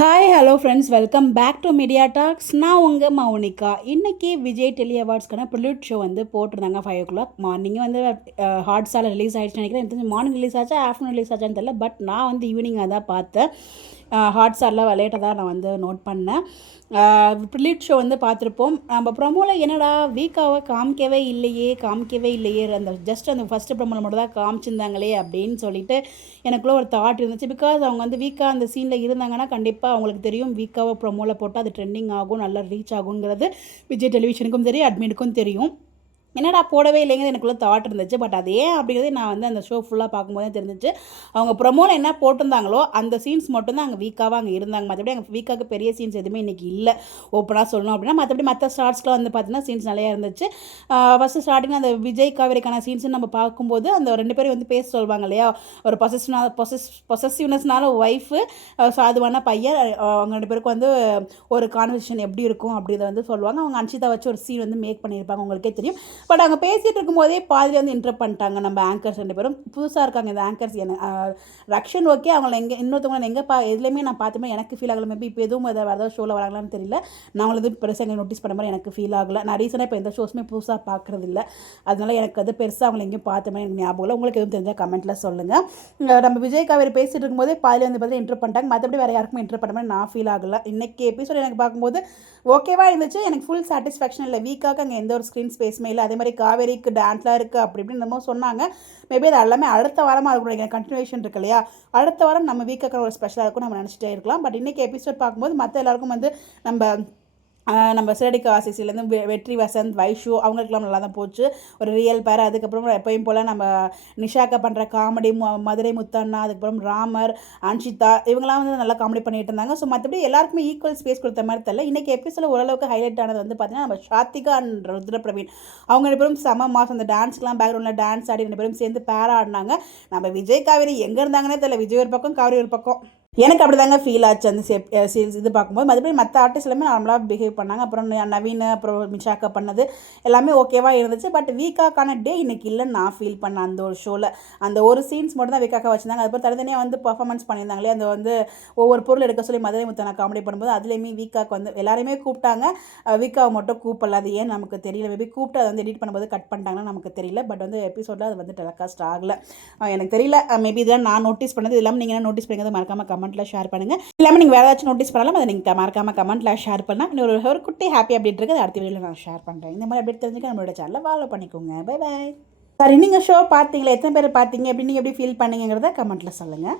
Hi hello friends, welcome back to Media Talks. நான் உங்கள் மௌனிகா. இன்றைக்கி விஜய் டெலி அவார்ட்ஸ்க்கான ப்ரில்யூட் ஷோ வந்து போட்டிருந்தாங்க 5 o'clock மார்னிங்கே வந்து ஹாட் ஸ்டாரில் ரிலீஸ் ஆகிடுச்சு நினைக்கிறேன். எனக்கு தெரிஞ்சு மார்னிங் ரிலீஸ் ஆச்சா ஆஃப்டர்நூன் ரிலீஸ் ஆச்சான்னு தெரியல. பட் நான் வந்து ஈவினிங் அதான் பார்த்தேன். ஹாட் ஸ்டாரில் லேட்டாக தான் நான் வந்து நோட் பண்ணேன். ப்ரில்யூட் ஷோ வந்து பார்த்துருப்போம். நம்ம ப்ரொமோவில் என்னடா வீக்காவை காமிக்கவே இல்லையே அந்த ஜஸ்ட் அந்த ஃபஸ்ட்டு ப்ரொமோவில் மட்டும் தான் காமிச்சிருந்தாங்களே அப்படின்னு சொல்லிட்டு எனக்குள்ளே ஒரு தாட் இருந்துச்சு. பிகாஸ் அவங்க வந்து வீக்காக அந்த சீனில் இருந்தாங்கன்னா கண்டிப்பாக அவங்களுக்கு தெரியும் வீக்காவை ப்ரொமோவில் போட்டால் அது ட்ரெண்டிங் ஆகும், நல்லா ரீச் ஆகுங்கிறது விஜய் டெலிவிஷனுக்கும் தெரியும், அட்மினுக்கும் தெரியும். என்னடா போடவே இல்லைங்கிறது எனக்குள்ளே தாட் இருந்துச்சு. பட் அது ஏன் அப்படிங்கிறது நான் வந்து அந்த ஷோ ஃபுல்லாக பார்க்கும்போது தெரிஞ்சிச்சு. அவங்க ப்ரொமோவில் என்ன போட்டிருந்தாங்களோ அந்த சீன்ஸ் மட்டும்தான் அங்கே வீக்காக அங்கே இருந்தாங்க. மற்றபடி அங்கே வீக்காக பெரிய சீன்ஸ் எதுவுமே இன்றைக்கி இல்லை. ஓப்பனாக சொல்லணும் அப்படின்னா மற்றபடி மற்ற ஸ்டார்ட்ஸ்லாம் வந்து பார்த்தீங்கன்னா சீன்ஸ் நிறையா இருந்துச்சு. ஃபஸ்ட்டு ஸ்டார்டிங்கில் அந்த விஜய் காவேரிக்கான சீன்ஸ் நம்ம பார்க்கும்போது அந்த 2 பேரும் வந்து பேச சொல்லுவாங்க இல்லையா, ஒரு பொசசிவ்னஸ்னால ஒய்ஃபு, சாதுவான பையன், அவங்க 2 பேருக்கும் வந்து ஒரு கான்வர்சேஷன் எப்படி இருக்கும் அப்படிதை வந்து சொல்லுவாங்க. அவங்க அன்ஷிதா வச்சு ஒரு சீன் வந்து மேக் பண்ணியிருப்பாங்க, உங்களுக்கே தெரியும். பட் அவங்க பேசிகிட்டு இருக்கும்போதே பாதியில் வந்து இன்டரப்ட் பண்ணிட்டாங்க. நம்ம ஆங்கர்ஸ் 2 பேரும் புதுசாக இருக்காங்க இந்த ஆங்கர்ஸ். ரக்ஷன் ஓகே, அவங்கள இன்னொருத்தவங்க எங்கே எதுலேயுமே நான் பார்த்துமே எனக்கு ஃபீல் ஆகலை. மேபி இப்போ எதுவும் வேறு ஷோவில் வராங்களான்னு தெரியல. நான் அவங்களது பெருசாக எங்கே நோட்டீஸ் பண்ண மாதிரி எனக்கு ஃபீல் ஆகலை. நான் ரீசனாக இப்போ எந்த ஷோஸுமே புதுசாக பார்க்குறது இல்லை. அதனால எனக்கு அது பெருசாக அவங்களை எங்கேயும் பார்த்த மாதிரி எனக்கு ஞாபகம் இல்லை. உங்களுக்கு எதுவும் தெரிஞ்சால் கமெண்ட்டில் சொல்லுங்கள். நம்ம விஜய் காவேரி பேசிகிட்டு இருக்கும்போதே பாதியில் வந்து பார்த்தீங்கன்னா இன்டர் பண்ணிட்டாங்க. மற்றபடி வேறு யாருக்குமே இன்டர் பண்ண மாதிரி நான் ஃபீல் ஆகலை. இன்றைக்கி எபிசோட் எனக்கு பார்க்கும்போது ஓகேவாக இருந்துச்சு. எனக்கு ஃபுல் சாட்டிஸ்ஃபேக்ஷன் இல்லை. வீக்காக அங்கே எந்த ஒரு ஸ்க்ரீன் ஸ்பேஸுமே இல்லை. அதே மாதிரி காவேரிக்கு டான்ஸ்லாம் இருக்குது அப்படி இப்படின்னு என்னமோ சொன்னாங்க. மேபி அது எல்லாமே அடுத்த வாரமாக இருக்கும் நினைக்கிறேன். கண்டினியூஷன் இருக்கு இல்லையா, அடுத்த வாரம் நம்ம வீக்காக ஒரு ஸ்பெஷலாக இருக்கும் நம்ம நினச்சிட்டே இருக்கலாம். பட் இன்றைக்கி எபிசோட் பார்க்கும்போது மற்ற எல்லாருக்கும் வந்து நம்ம சிறடிக்க ஆசிசிலேருந்து வெற்றி, வசந்த், வைஷு அவங்களுக்குலாம் நல்லா தான் போச்சு. ஒரு ரியல் பேர். அதுக்கப்புறம் எப்பயும் போல் நம்ம நிஷாக்கா பண்ணுற காமெடி, மதுரை முத்தண்ணா, அதுக்கப்புறம் ராமர், அன்ஷிதா இவங்களாம் வந்து நல்லா காமெடி பண்ணிட்டு இருந்தாங்க. ஸோ மற்றபடி எல்லாருக்குமே ஈக்குவல் ஸ்பேஸ் கொடுத்த மாதிரி தெரியல. இன்றைக்கி எபிசோட ஓரளவுக்கு ஹைலைட் ஆனது வந்து பார்த்திங்கன்னா நம்ம ஷாத்திகா அண்ட் ருத்ரபிரவீன். அவங்க 2 பேரும் செம மாதம் அந்த டான்ஸ்க்கெலாம் பேக்ரவுண்டில் டான்ஸ் ஆடி 2 பேரும் சேர்ந்து பேரா ஆடினாங்க. நம்ம விஜய் காவேரி எங்கே இருந்தாங்கன்னே தெரியல. விஜய் ஒரு பக்கம், காவேரி ஒரு பக்கம். எனக்கு அப்படி தாங்க ஃபீல் ஆச்சு அந்த சீல்ஸ் இது பார்க்கும்போது. மற்றபடி மற்ற ஆர்டிஸ்ட் எல்லாமே நார்மலாக பிஹேவ் பண்ணாங்க. அப்புறம் நவீன், அப்புறம் மிஷாக்கா பண்ணது எல்லாமே ஓகேவாக இருந்துச்சு. பட் வீக்காக்கான டே இன்றைக்கி இல்லைன்னு நான் ஃபீல் பண்ணேன். அந்த ஒரு ஷோவில் அந்த ஒரு சீன்ஸ் மட்டும் தான் வீக்காக வச்சுருந்தாங்க. அதுக்கப்புறம் தனித்தனியாக வந்து பர்ஃபார்மன்ஸ் பண்ணியிருந்தாங்களே, அந்த வந்து ஒவ்வொரு பொருள் எடுக்க சொல்லி மதுரை முத்தனை காமெடி பண்ணும்போது அதுலேயுமே வீக்காக்கு வந்து எல்லாருமே கூப்பிட்டாங்க. வீக்காவை மட்டும் கூப்பிடல. அது ஏன் நமக்கு தெரியல. மேபி கூப்பிட்டு அதை வந்து எடிட் பண்ணும்போது கட் பண்ணிட்டாங்கன்னா நமக்கு தெரியல. பட் வந்து எபிசோடில் அது வந்து டெலிகாஸ்ட் ஆகலை. எனக்கு தெரியல. மேபி இதெல்லாம் நான் நோட்டீஸ் பண்ணது. இல்லாமல் நீங்கள் என்ன நோட்டீஸ் பண்ணிக்கிறது மறக்காமல் கமெண்ட்டில் ஷேர் பண்ணுங்கள். இல்லாமல் நீங்கள் வேறு ஏதாச்சும் நோட்டீஸ் பண்ணாலும் அதை நீங்கள் மறக்காமல் கமெண்ட்டில் ஷேர் பண்ணால் இன்னொரு குட்டி ஹாப்பி அப்டேட் இருக்குது. அடுத்த வீடியோவில் நான் ஷேர் பண்ணுறேன். இந்த மாதிரி அப்டேட் தெரிஞ்சுக்க நம்மளோட சேனலை ஃபாலோ பண்ணிக்கோங்க. Bye bye. சரி, நீங்கள் ஷோ பார்த்தீங்களா, எத்தனை பேர் பார்த்தீங்க, எப்படி நீங்கள் எப்படி ஃபீல் பண்ணீங்கிறத கமெண்ட்டில் சொல்லுங்கள்.